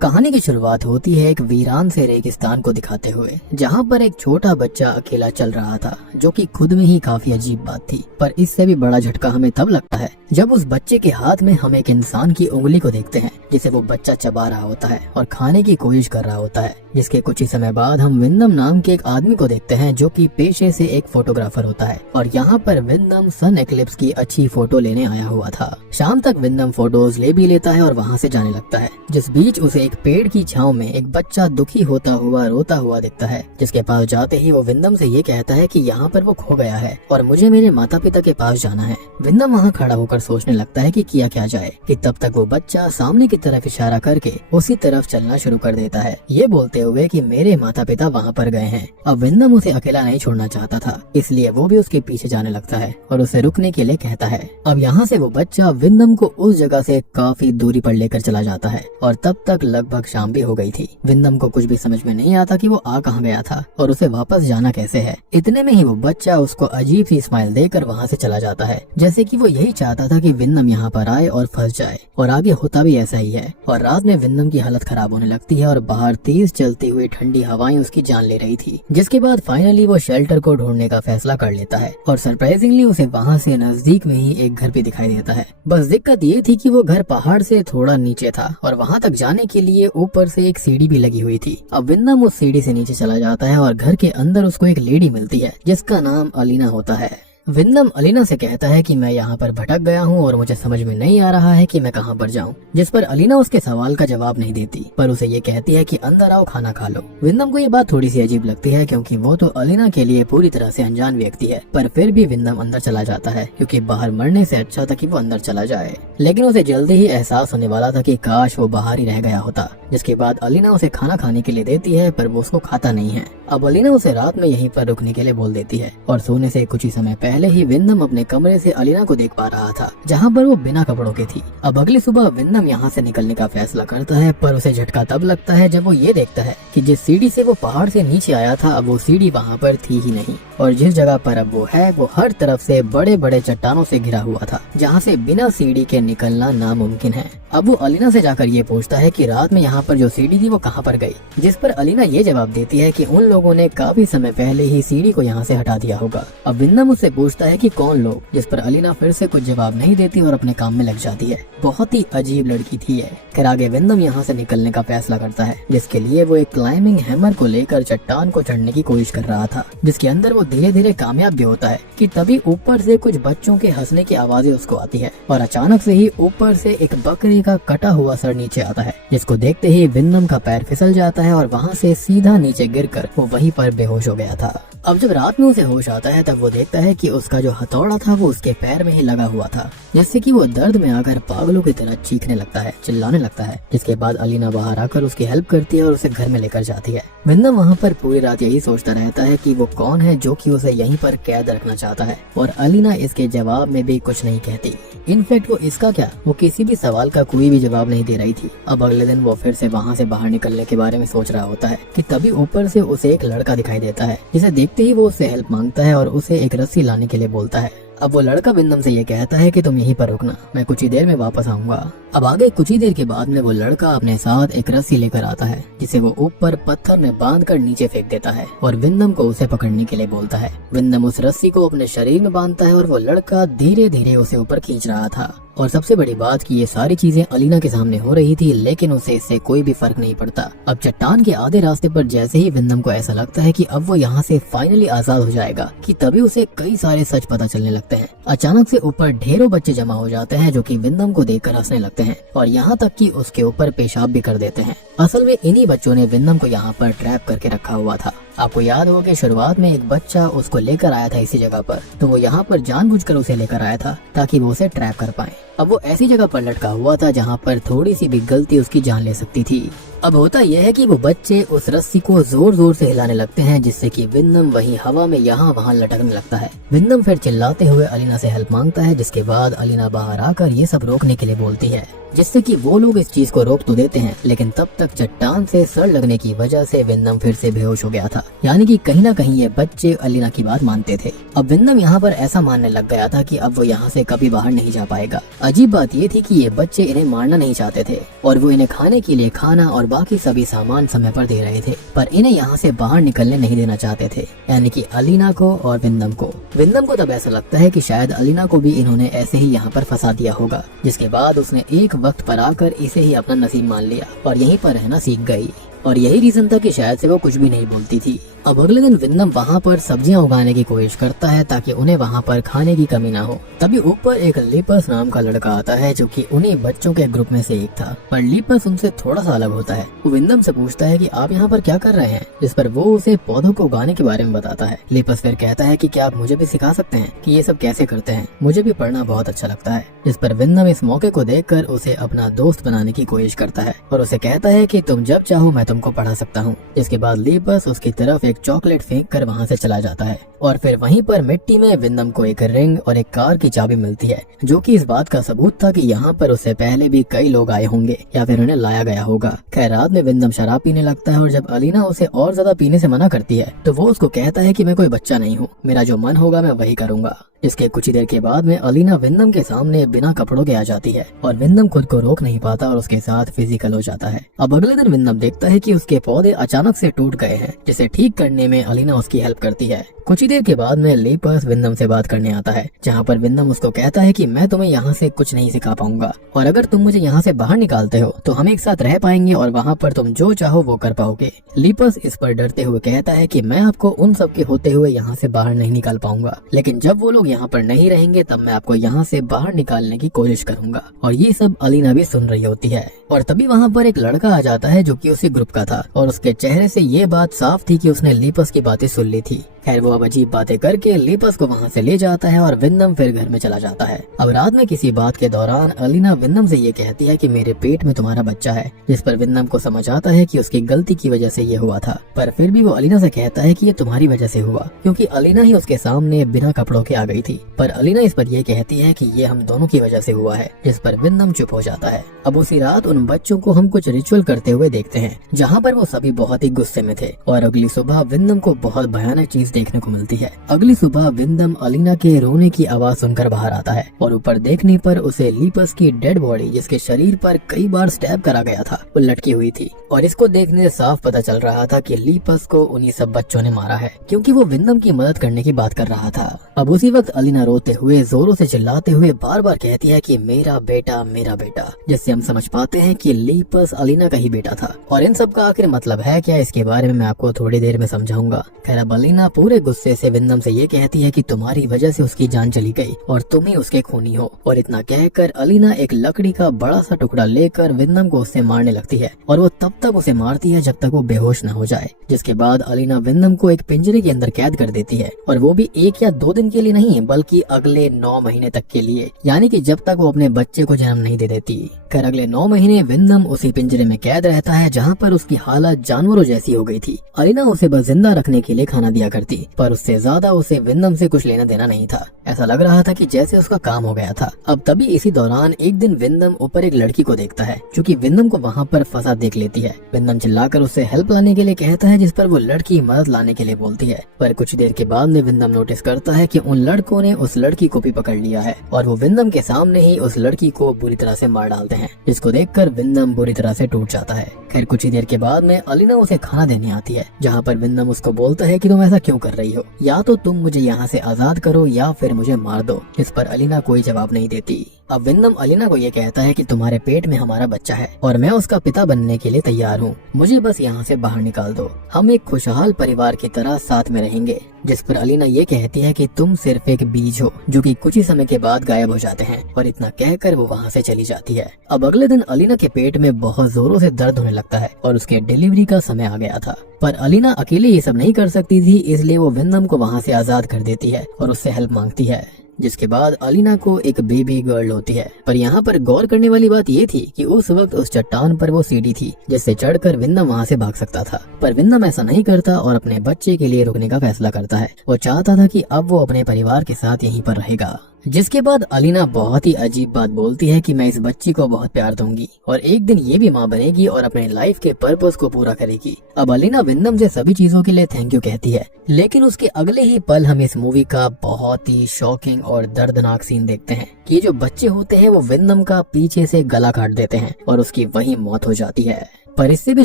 कहानी की शुरुआत होती है एक वीरान से रेगिस्तान को दिखाते हुए, जहाँ पर एक छोटा बच्चा अकेला चल रहा था, जो कि खुद में ही काफी अजीब बात थी। पर इससे भी बड़ा झटका हमें तब लगता है जब उस बच्चे के हाथ में हम एक इंसान की उंगली को देखते हैं, जिसे वो बच्चा चबा रहा होता है और खाने की कोशिश कर रहा होता है। जिसके कुछ ही समय बाद हम विंदम नाम के एक आदमी को देखते हैं, जो कि पेशे से एक फोटोग्राफर होता है। और यहाँ पर विंदम सन एक्लिप्स की अच्छी फोटो लेने आया हुआ था। शाम तक विंदम फोटोज ले भी लेता है और वहाँ से जाने लगता है। जिस बीच उसे एक पेड़ की छांव में एक बच्चा दुखी होता हुआ रोता हुआ दिखता है, जिसके पास जाते ही वो विंदम से ये कहता है कि यहाँ पर वो खो गया है और मुझे मेरे माता पिता के पास जाना है। विंदम वहाँ खड़ा होकर सोचने लगता है कि किया क्या जाए, कि तब तक वो बच्चा सामने की तरफ इशारा करके उसी तरफ चलना शुरू कर देता है, ये बोलते हुए कि मेरे माता पिता वहाँ पर गए हैं। अब विंदम उसे अकेला नहीं छोड़ना चाहता था, इसलिए वो भी उसके पीछे जाने लगता है और उसे रुकने के लिए कहता है। अब यहाँ से वो बच्चा विंदम को उस जगह से काफी दूरी पर लेकर चला जाता है और तब तक लगभग शाम भी हो गई थी। विंदम को कुछ भी समझ में नहीं आता कि वो आ कहाँ गया था और उसे वापस जाना कैसे है। इतने में ही वो बच्चा उसको अजीब सी स्माइल देकर वहाँ से चला जाता है, जैसे कि वो यही चाहता था कि विंदम यहाँ पर आए और फंस जाए। और आगे होता भी ऐसा ही है। और रात में विंदम की हालत खराब होने लगती है और बाहर तेज चलती हुई ठंडी हवाएं उसकी जान ले रही थी। जिसके बाद फाइनली वो शेल्टर को ढूंढने का फैसला कर लेता है और सरप्राइजिंगली उसे वहाँ से नजदीक में ही एक घर भी दिखाई देता है। बस दिक्कत ये थी कि वो घर पहाड़ से थोड़ा नीचे था और वहाँ तक जाने के लिए ऊपर से एक सीढ़ी भी लगी हुई थी। अब विंदम उस सीढ़ी से नीचे चला जाता है और घर के अंदर उसको एक लेडी मिलती है, जिसका नाम अलीना होता है। विंदम अलीना से कहता है कि मैं यहाँ पर भटक गया हूँ और मुझे समझ में नहीं आ रहा है कि मैं कहाँ पर जाऊँ। जिस पर अलीना उसके सवाल का जवाब नहीं देती, पर उसे ये कहती है कि अंदर आओ, खाना खा लो। विंदम को ये बात थोड़ी सी अजीब लगती है, क्योंकि वो तो अलीना के लिए पूरी तरह से अनजान व्यक्ति है। पर फिर भी विंदम अंदर चला जाता है, क्योंकि बाहर मरने से अच्छा था कि वो अंदर चला जाए। लेकिन उसे जल्दी ही एहसास होने वाला था कि काश वो बाहर ही रह गया होता। जिसके बाद अलीना उसे खाना खाने के लिए देती है, पर वो उसको खाता नहीं है। अब अलीना उसे रात में यहीं पर रुकने के लिए बोल देती है और सोने से कुछ ही समय पहले ही विंदम अपने कमरे से अलीना को देख पा रहा था, जहाँ पर वो बिना कपड़ों के थी। अब अगली सुबह विंदम यहाँ से निकलने का फैसला करता है, पर उसे झटका तब लगता है जब वो ये देखता है कि जिस सीढ़ी से वो पहाड़ से नीचे आया था, अब वो सीढ़ी वहाँ पर थी ही नहीं। और जिस जगह पर अब वो है, वो हर तरफ से बड़े बड़े चट्टानों से घिरा हुआ था, जहाँ से बिना सीढ़ी के निकलना नामुमकिन है। अब वो अलीना से जाकर ये पूछता है कि रात में यहाँ पर जो सीढ़ी थी वो कहाँ पर गई, जिस पर अलीना ये जवाब देती है कि उन लोगों ने काफी समय पहले ही सीढ़ी को यहाँ से हटा दिया होगा। अब विंदम उससे पूछता है कि कौन लोग, जिस पर अलीना फिर से कुछ जवाब नहीं देती और अपने काम में लग जाती है। बहुत ही अजीब लड़की थी ये। फिर आगे विंदम यहाँ से निकलने का फैसला करता है, जिसके लिए वो एक क्लाइंबिंग हैमर को लेकर चट्टान को चढ़ने की कोशिश कर रहा था, जिसके अंदर वो धीरे धीरे कामयाब भी होता है कि तभी ऊपर से कुछ बच्चों के हंसने की आवाजें उसको आती है और अचानक से ही ऊपर से एक बकरी का कटा हुआ सर नीचे आता है, जिसको देखते ही विंदम का पैर फिसल जाता है और वहाँ से सीधा नीचे गिरकर वो वहीं पर बेहोश हो गया था। अब जब रात में उसे होश आता है, तब वो देखता है कि उसका जो हथौड़ा था वो उसके पैर में ही लगा हुआ था, जिससे कि वो दर्द में आकर पागलों की तरह चीखने लगता है, चिल्लाने लगता है। जिसके बाद अलीना बाहर आकर उसकी हेल्प करती है और उसे घर में लेकर जाती है। विंदम वहाँ पर पूरी रात यही सोचता रहता है कि वो कौन है जो कि उसे यहीं पर कैद रखना चाहता है, और अलीना इसके जवाब में भी कुछ नहीं कहती। इनफैक्ट वो इसका क्या, वो किसी भी सवाल का कोई भी जवाब नहीं दे रही थी। अब अगले दिन वो फिर से वहाँ से बाहर निकलने के बारे में सोच रहा होता है कि तभी ऊपर से उसे एक लड़का दिखाई देता है, जिसे देखते ही वो उससे हेल्प मांगता है और उसे एक रस्सी लाने के लिए बोलता है। अब वो लड़का विंदम से ये कहता है कि तुम यहीं पर रुकना, मैं कुछ ही देर में वापस आऊंगा। अब आगे कुछ ही देर के बाद में वो लड़का अपने साथ एक रस्सी लेकर आता है, जिसे वो ऊपर पत्थर में बांधकर नीचे फेंक देता है और विंदम को उसे पकड़ने के लिए बोलता है। विंदम उस रस्सी को अपने शरीर में बांधता है और वो लड़का धीरे धीरे उसे ऊपर खींच रहा था। और सबसे बड़ी बात कि ये सारी चीजें अलीना के सामने हो रही थी, लेकिन उसे इससे कोई भी फर्क नहीं पड़ता। अब चट्टान के आधे रास्ते पर जैसे ही विंदम को ऐसा लगता है कि अब वो यहाँ से फाइनली आजाद हो जाएगा, कि तभी उसे कई सारे सच पता चलने लगते हैं। अचानक से ऊपर ढेरों बच्चे जमा हो जाते हैं, जो कि विंदम को देखकर हंसने लगते हैं और यहाँ तक कि उसके ऊपर पेशाब भी कर देते हैं। असल में इन्हीं बच्चों ने विंदम को यहाँ पर ट्रैप करके रखा हुआ था। आपको याद होगा कि शुरुआत में एक बच्चा उसको लेकर आया था इसी जगह पर, तो वो यहाँ पर जानबूझकर उसे लेकर आया था ताकि वो उसे ट्रैप कर पाए। अब वो ऐसी जगह पर लटका हुआ था जहाँ पर थोड़ी सी भी गलती उसकी जान ले सकती थी। अब होता यह है कि वो बच्चे उस रस्सी को जोर जोर से हिलाने लगते हैं, जिससे कि विंदम वहीं हवा में यहाँ वहाँ लटकने लगता है। विंदम फिर चिल्लाते हुए अलीना से हेल्प मांगता है, जिसके बाद अलीना बाहर आकर ये सब रोकने के लिए बोलती है, जिससे कि वो लोग इस चीज को रोक तो देते हैं, लेकिन तब तक चट्टान से सर लगने की वजह से विंदम फिर से बेहोश हो गया था। यानी कि कहीं ना कहीं ये बच्चे अलीना की बात मानते थे। अब विंदम यहाँ पर ऐसा मानने लग गया था कि अब वो यहाँ से कभी बाहर नहीं जा पाएगा। अजीब बात ये थी कि ये बच्चे इन्हें मारना नहीं चाहते थे और वो इन्हें खाने के लिए खाना और बाकी सभी सामान समय पर दे रहे थे, पर इन्हें यहाँ से बाहर निकलने नहीं देना चाहते थे, यानी कि अलीना को और विंदम को। विंदम को तब ऐसा लगता है कि शायद अलीना को भी इन्होंने ऐसे ही यहाँ पर फंसा दिया होगा, जिसके बाद उसने एक वक्त पर आकर इसे ही अपना नसीब मान लिया और यहीं पर रहना सीख गई। और यही रीजन था कि शायद से वो कुछ भी नहीं बोलती थी। अब अगले दिन विंदम वहाँ पर सब्जियां उगाने की कोशिश करता है ताकि उन्हें वहाँ पर खाने की कमी ना हो। तभी ऊपर एक लीपस नाम का लड़का आता है जो कि उन्हीं बच्चों के ग्रुप में से एक था, पर लीपस उनसे थोड़ा सा अलग होता है। वो विंदम से पूछता है कि आप यहाँ पर क्या कर रहे हैं, जिस पर वो उसे पौधों को उगाने के बारे में बताता है। लीपस फिर कहता है कि क्या आप मुझे भी सिखा सकते हैं कि ये सब कैसे करते हैं, मुझे भी पढ़ना बहुत अच्छा लगता है। जिस पर विंदम इस मौके को देखकर उसे अपना दोस्त बनाने की कोशिश करता है और उसे कहता है कि तुम जब चाहो मैं तुमको पढ़ा सकता हूँ। इसके बाद लीपस उसकी तरफ एक चॉकलेट फेंक कर वहाँ से चला जाता है और फिर वहीं पर मिट्टी में विंदम को एक रिंग और एक कार की चाबी मिलती है, जो कि इस बात का सबूत था कि यहाँ पर उससे पहले भी कई लोग आए होंगे या फिर उन्हें लाया गया होगा। खैर रात में विंदम शराब पीने लगता है और जब अलीना उसे और ज्यादा पीने से मना करती है तो वो उसको कहता है कि मैं कोई बच्चा नहीं हूँ, मेरा जो मन होगा मैं वही करूंगा। इसके कुछ ही देर के बाद में अलीना विंदम के सामने बिना कपड़ों के आ जाती है और विंदम खुद को रोक नहीं पाता और उसके साथ फिजिकल हो जाता है। अब अगले दिन विंदम देखता है कि उसके पौधे अचानक से टूट गए हैं, जिसे ठीक करने में अलीना उसकी हेल्प करती है। कुछ ही देर के बाद में लीपस विंदम से बात करने आता है, जहाँ पर विंदम उसको कहता है कि मैं तुम्हें यहाँ से कुछ नहीं सिखा पाऊंगा और अगर तुम मुझे यहाँ से बाहर निकालते हो तो हम एक साथ रह पाएंगे और वहाँ पर तुम जो चाहो वो कर पाओगे। लीपस इस पर डरते हुए कहता है कि मैं आपको उन सब के होते हुए यहाँ से बाहर नहीं निकाल पाऊंगा, लेकिन जब वो लोग यहाँ पर नहीं रहेंगे तब मैं आपको यहाँ से बाहर निकालने की कोशिश करूंगा। और ये सब अलीना भी सुन रही होती है और तभी वहाँ पर एक लड़का आ जाता है जो कि उसी ग्रुप का था और उसके चेहरे से ये बात साफ थी कि उसने लीपस की बातें सुन ली थी। खैर वो अब अजीब बातें करके लीपस को वहाँ से ले जाता है और विंदम फिर घर में चला जाता है। अब रात में किसी बात के दौरान अलीना विंदम से ये कहती है कि मेरे पेट में तुम्हारा बच्चा है, जिस पर विंदम को समझ आता है कि उसकी गलती की वजह से ये हुआ था, पर फिर भी वो अलीना से कहता है कि ये तुम्हारी वजह से हुआ, क्योंकि अलीना ही उसके सामने बिना कपड़ों के आ गई थी। पर अलीना इस पर यह कहती है कि ये हम दोनों की वजह से हुआ है, जिस पर विंदम चुप हो जाता है। अब उसी रात उन बच्चों को हम कुछ रिचुअल करते हुए देखते हैं, जहाँ पर वो सभी बहुत ही गुस्से में थे और अगली सुबह विंदम को बहुत भयानक चीज देखने को मिलती है। अगली सुबह विंदम अलीना के रोने की आवाज सुनकर बाहर आता है और ऊपर देखने पर उसे लीपस की डेड बॉडी, जिसके शरीर पर कई बार स्टैब करा गया था, वो लटकी हुई थी और इसको देखने से साफ पता चल रहा था कि लीपस को उन्हीं सब बच्चों ने मारा है, क्योंकि वो विंदम की मदद करने की बात कर रहा था। अब उसी वक्त अलीना रोते हुए जोरों से चिल्लाते हुए बार बार कहती है कि मेरा बेटा, जिससे हम समझ पाते हैं कि लीपस अलीना का ही बेटा था। और इन सब का आखिर मतलब है क्या, इसके बारे में मैं आपको थोड़ी देर में समझाऊंगा। खैर अब अलीना पूरे गुस्से से विंदम से ये कहती है कि तुम्हारी वजह से उसकी जान चली गई और तुम ही उसके खूनी हो। और इतना कहकर अलीना एक लकड़ी का बड़ा सा टुकड़ा लेकर विंदम को उससे मारने लगती है और वो तब तक उसे मारती है जब तक वो बेहोश न हो जाए। जिसके बाद अलीना विंदम को एक पिंजरे के अंदर कैद कर देती है और वो भी 1 या 2 दिन के लिए नहीं, बल्कि अगले 9 महीने तक के लिए, यानी कि जब तक वो अपने बच्चे को जन्म नहीं दे देती। खैर अगले 9 महीने विंदम उसी पिंजरे में कैद रहता है, जहाँ पर उसकी हालत जानवरों जैसी हो गई थी। अलीना उसे बस जिंदा रखने के लिए खाना दिया करती, पर उससे ज्यादा उसे विंदम से कुछ लेना देना नहीं था। ऐसा लग रहा था कि जैसे उसका काम हो गया था। अब तभी इसी दौरान एक दिन विंदम ऊपर एक लड़की को देखता है, जो कि विंदम को वहाँ पर फंसा देख लेती है। विंदम चिल्लाकर उससे हेल्प लाने के लिए कहता है, जिस पर वो लड़की मदद लाने के लिए बोलती है। पर कुछ देर के बाद में विंदम नोटिस करता है कि उन लड़कों ने उस लड़की को भी पकड़ लिया है और वो विंदम के सामने ही उस लड़की को बुरी तरह से मार डालते हैं, जिसको देखकर विंदम बुरी तरह से टूट जाता है। खैर कुछ ही देर के बाद में अलीना उसे खाना देने आती है, जहाँ पर विंदम उसको बोलता है कि तुम ऐसा क्यों कर रही हो, या तो तुम मुझे यहाँ से आजाद करो या फिर मुझे मार दो। इस पर अलीना कोई जवाब नहीं देती। अब विंदम अलीना को ये कहता है कि तुम्हारे पेट में हमारा बच्चा है और मैं उसका पिता बनने के लिए तैयार हूँ, मुझे बस यहाँ से बाहर निकाल दो, हम एक खुशहाल परिवार की तरह साथ में रहेंगे। जिस पर अलीना ये कहती है कि तुम सिर्फ एक बीज हो जो कि कुछ ही समय के बाद गायब हो जाते हैं, और इतना कहकर वो वहाँ से चली जाती है। अब अगले दिन अलीना के पेट में बहुत जोरों से दर्द होने लगता है और उसके डिलीवरी का समय आ गया था, पर अलीना अकेले ये सब नहीं कर सकती थी, इसलिए वो विंदम को वहाँ से आजाद कर देती है और उससे हेल्प मांगती है। जिसके बाद अलीना को एक बेबी गर्ल होती है। पर यहाँ पर गौर करने वाली बात ये थी कि उस वक्त उस चट्टान पर वो सीढ़ी थी जिससे चढ़कर विंदम वहाँ से भाग सकता था, पर विंदम ऐसा नहीं करता और अपने बच्चे के लिए रुकने का फैसला करता है। वो चाहता था कि अब वो अपने परिवार के साथ यहीं पर रहेगा। जिसके बाद अलीना बहुत ही अजीब बात बोलती है कि मैं इस बच्ची को बहुत प्यार दूंगी और एक दिन ये भी माँ बनेगी और अपने लाइफ के पर्पस को पूरा करेगी। अब अलीना विंदम से सभी चीजों के लिए थैंक यू कहती है, लेकिन उसके अगले ही पल हम इस मूवी का बहुत ही शॉकिंग और दर्दनाक सीन देखते हैं कि ये जो बच्चे होते हैं वो विंदम का पीछे से गला काट देते हैं और उसकी वहीं मौत हो जाती है। पर इससे भी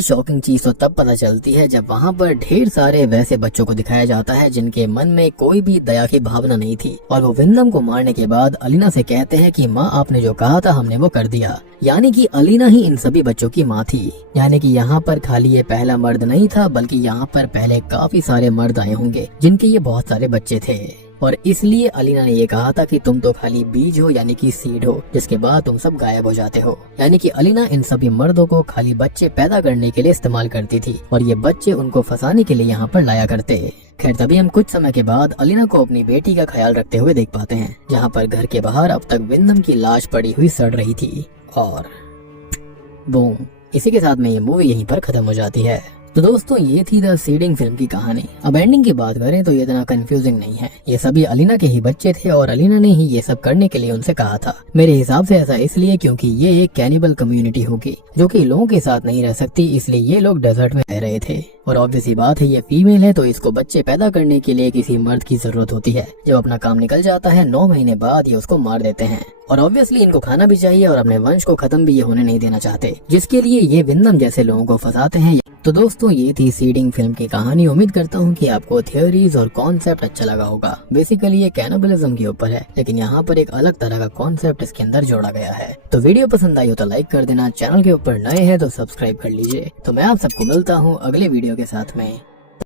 शॉकिंग चीज तो तब पता चलती है जब वहाँ पर ढेर सारे वैसे बच्चों को दिखाया जाता है जिनके मन में कोई भी दया की भावना नहीं थी, और वो विंदम को मारने के बाद अलीना से कहते हैं कि माँ आपने जो कहा था हमने वो कर दिया। यानी कि अलीना ही इन सभी बच्चों की माँ थी। यानी कि यहाँ पर खाली ये पहला मर्द नहीं था, बल्कि यहाँ पर पहले काफी सारे मर्द आए होंगे जिनके ये बहुत सारे बच्चे थे, और इसलिए अलीना ने ये कहा था कि तुम तो खाली बीज हो, यानी कि सीड हो, जिसके बाद तुम सब गायब हो जाते हो। यानी कि अलीना इन सभी मर्दों को खाली बच्चे पैदा करने के लिए इस्तेमाल करती थी, और ये बच्चे उनको फंसाने के लिए यहाँ पर लाया करते। खैर तभी हम कुछ समय के बाद अलीना को अपनी बेटी का ख्याल रखते हुए देख पाते हैं, जहाँ पर घर के बाहर अब तक विंदम की लाश पड़ी हुई सड़ रही थी। और बूम, इसी के साथ में ये मूवी यहीं पर खत्म हो जाती है। तो दोस्तों ये थी द सीडिंग फिल्म की कहानी। अब एंडिंग की बात करें तो ये इतना कंफ्यूजिंग नहीं है। ये सभी अलीना के ही बच्चे थे और अलीना ने ही ये सब करने के लिए उनसे कहा था। मेरे हिसाब से ऐसा इसलिए क्योंकि ये एक कैनिबल कम्युनिटी होगी जो कि लोगों के साथ नहीं रह सकती, इसलिए ये लोग डेजर्ट में रह रहे थे। और ऑब्वियस ही बात है ये फीमेल है तो इसको बच्चे पैदा करने के लिए किसी मर्द की जरूरत होती है। जब अपना काम निकल जाता है 9 महीने बाद ये उसको मार देते हैं, और ऑब्वियसली इनको खाना भी चाहिए और अपने वंश को खत्म भी ये होने नहीं देना चाहते, जिसके लिए ये विंदम जैसे लोगों को फंसाते हैं। तो दोस्तों ये थी सीडिंग फिल्म की कहानी। उम्मीद करता हूँ कि आपको थियोरीज और कॉन्सेप्ट अच्छा लगा होगा। बेसिकली ये कैनिबलिज्म के ऊपर है, लेकिन यहाँ पर एक अलग तरह का कॉन्सेप्ट इसके अंदर जोड़ा गया है। तो वीडियो पसंद आई हो तो लाइक कर देना, चैनल के ऊपर नए हैं तो सब्सक्राइब कर लीजिए। तो मैं आप सबको मिलता हूँ अगले वीडियो के साथ में।